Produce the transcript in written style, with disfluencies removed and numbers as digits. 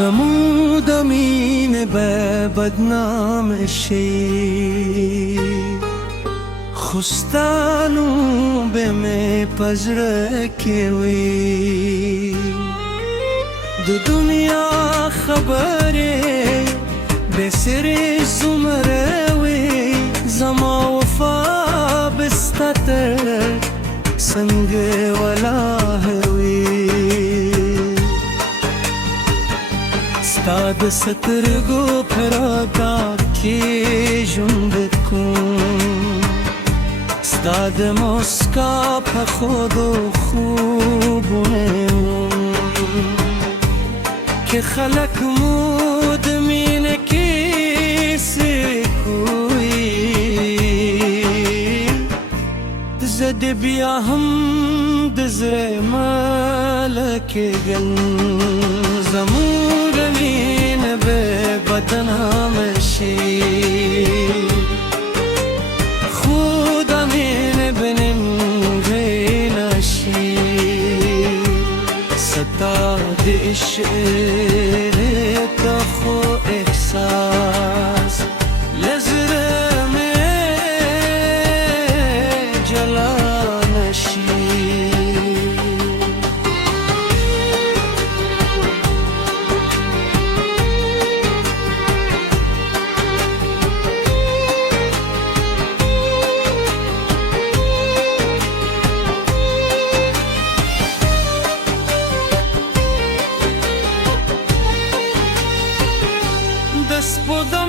زمو د مینې به بدنام شي، خو ستا نوم به مې په زړه کې وي. د دنیا خبرې بې سرې څومره وي، زما وفا به ستا تر څنګ ولاړ وي. ستا د سترګو په رګاو کې ژوند کوم، ستا د موسکا په خودو خوبونه که خلق مو د مینې کیسې کوي. زه دې بیا هم د زړه ملکېږم، زموږ مینه به بدنام شي، خو د مینې به نیمګړې نشي. ستا د عشق ته خو احساس له زړه مې جلا نشي. Gospoda